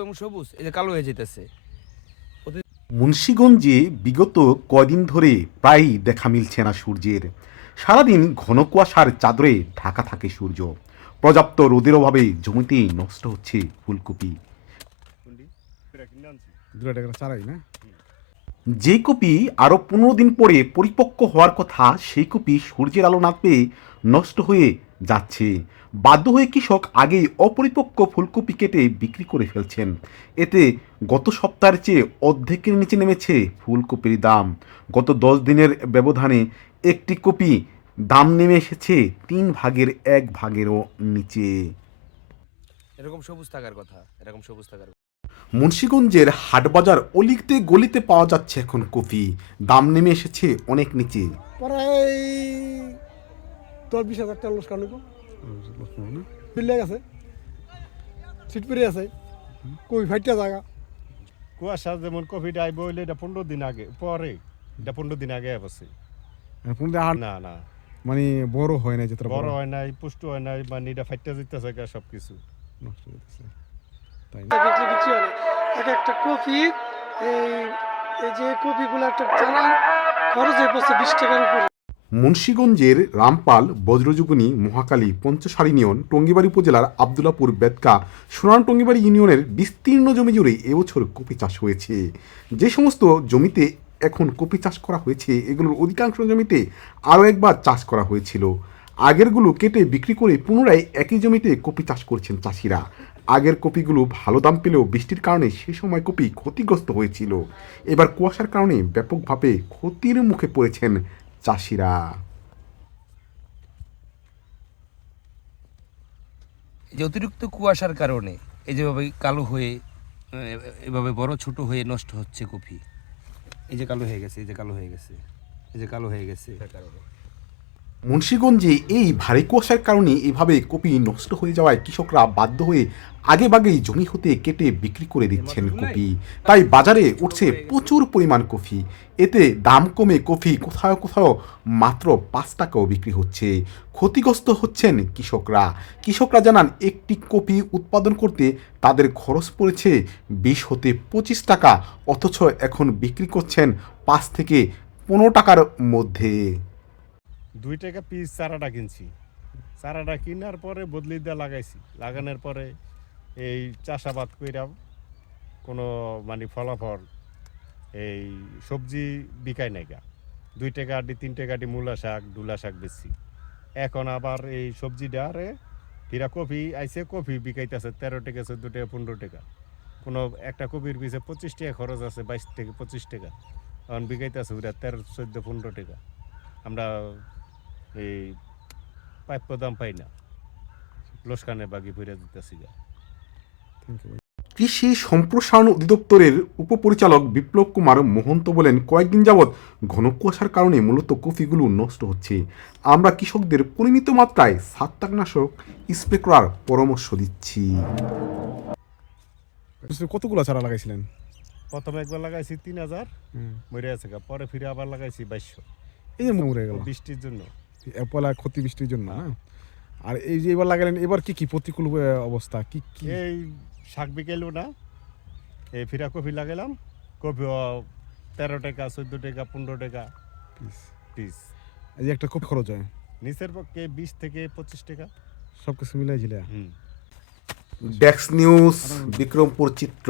এমন সবুজ এই যে কালো হয়ে যেতেছে মুন্সীগঞ্জে বিগত কয়দিন ধরে প্রায়ই দেখা মিলছে না সূর্যের। সারাদিন ঘন কুয়াশার চাদরে ঢাকা থাকে সূর্য। পর্যাপ্ত রোদের অভাবে জমিতেই নষ্ট হচ্ছে ফুলকপি। না? যে কপি আরও পনেরো দিন পরে পরিপক্ক হওয়ার কথা সেই কপি সূর্যের আলো না পেয়ে নষ্ট হয়ে যাচ্ছে। বাধ্য হয়ে কৃষক আগেই অপরিপক্ক ফুলকপি কেটে বিক্রি করে ফেলছেন। এতে গত সপ্তাহের চেয়ে অর্ধেকের নিচে নেমেছে ফুলকপির দাম। গত দশ দিনের ব্যবধানে একটি কপি দাম নেমে এসেছে তিন ভাগের এক ভাগেরও নিচে। এরকম সবুজ থাকার কথা এরকম সবুজ থাকার কথা। মুন্সীগঞ্জের হাটবাজার অলিতে গলিতে পাওয়া যাচ্ছে এখন কপি। দাম নেমে এসেছে অনেক নিচে। প্রায় দশ বিশ হাজার টাকা লোস কানুকো না বিল্লে গেছে। সিট পেরে আছে। কই ফাইটিয়া জায়গা কুয়াশা যেমন কোভিড আইব হইলে এটা পনেরো দিন আগে পরে। এটা পনেরো দিন আগে অবশ্যই আর না না। মানে বড় হয় না যতটা বড় হয় নাই পুষ্ট হয় নাই মানে এটা ফাইটটা যেতেছে গা সব কিছু নষ্ট তাই বিক্রি বিক্রি হয় না। এক একটা কপি এই এই যে কপিগুলো একটা চালান খরচ হয়ে পড়ছে বিশ টাকার উপরে। মুন্সীগঞ্জের রামপাল, বজ্রযুগনী, মহাকালী পঞ্চসারি ইউনিয়ন, টঙ্গিবাড়ি উপজেলার আবদুল্লাপুর বেতকা সোনান টঙ্গিবাড়ি ইউনিয়নের বিস্তীর্ণ জমি জুড়ে এবছর কপি চাষ হয়েছে। যে সমস্ত জমিতে এখন কপি চাষ করা হয়েছে, এগুলোর অধিকাংশ জমিতে আরও একবার চাষ করা হয়েছিল। আগেরগুলো কেটে বিক্রি করে পুনরায় একই জমিতে কপি চাষ করছেন চাষিরা। আগের কপিগুলো ভালো দাম পেলেও বৃষ্টির কারণে সে সময় কপি ক্ষতিগ্রস্ত হয়েছিল। এবার কুয়াশার কারণে ব্যাপকভাবে ক্ষতির মুখে পড়েছেন চাষিরা। এই যে অতিরিক্ত কুয়াশার কারণে এই যেভাবে কালো হয়ে এভাবে বড় ছোট হয়ে নষ্ট হচ্ছে কপি। এই যে কালো হয়ে গেছে এই যে কালো হয়ে গেছে এই যে কালো হয়ে গেছে। কারণে। মুন্সীগঞ্জে এই ভারী কুয়াশার কারণে এভাবে কপি নষ্ট হয়ে যাওয়ায় কৃষকরা বাধ্য হয়ে আগে বাগেই জমি হতে কেটে বিক্রি করে দিচ্ছেন কপি। তাই বাজারে উঠছে প্রচুর পরিমাণ কফি এতে দাম কমে কফি কোথাও কোথাও মাত্র পাঁচ টাকাও বিক্রি হচ্ছে। ক্ষতিগ্রস্ত হচ্ছেন কৃষকরা। কৃষকরা জানান একটি কপি উৎপাদন করতে তাদের খরচ পড়েছে বিশ হতে পঁচিশ টাকা অথচ এখন বিক্রি করছেন পাঁচ থেকে পনেরো টাকার মধ্যে। দুই টাকা পিস চারাটা কিনছি। চারাটা কিনার পরে বদলি দিয়ে লাগাইছি। লাগানোর পরে এই চাষাবাদ কইরা কোনো মানে ফলাফল এই সবজি বিকাই নাই গা। দুই টাকা আড্ডি তিন টাকা আড্ডি মূলা শাক, ডুলা শাক বেচছি। এখন আবার এই সবজিটা আরে ফিরা কফি আইসে কফি বিকাইতেছে তেরো টাকা, চোদ্দ টাকা, পনেরো টাকা। কোনো একটা কপির পিছে পঁচিশ টাকা খরচ আছে, বাইশ থেকে পঁচিশ টাকা। এখন বিকাইতেছে ওটা তেরো, চোদ্দ, পনেরো টাকা। আমরা এই প্রাপ্য দাম পাই না। লোসকানে বাগি পইরা দিতেছি ইউ কৃষি সম্প্রসারণ অধিদপ্তরের উপপরিচালক বিপ্লব কুমার মোহন্ত বলেন কয়েকদিন যাবৎ ঘন কুয়াশার কারণে মূলত কফিগুলো নষ্ট হচ্ছে। আমরা কৃষকদের পরিমিত মাত্রায় সাত্তাকনাশক স্প্রে করার পরামর্শ দিচ্ছি। কতগুলো চারা লাগাইছিলেন? প্রথমে একবার লাগাইছি তিন হাজার হুম। মরে আছে গা। পরে ফিরে আবার লাগাইছি বাইশশো। এই যে মরে গেল। বৃষ্টির জন্য। পয়লা ক্ষতি বৃষ্টির জন্য না আর এই যে এবার লাগালেন এবার কি কি প্রতিকূল অবস্থা? কি কি? এই শাক বিকেলও না এই ফিরা কফি লাগাইলাম কফি তেরো টাকা চোদ্দ টাকা পনেরো টাকা piece? পিস। এই যে একটা কপি খরচ হয়? নিচের পক্ষে বিশ থেকে পঁচিশ টাকা। সব কিছু মিলাই ঝিলে হুম। ডেক্স নিউজ বিক্রমপুর চিত্র।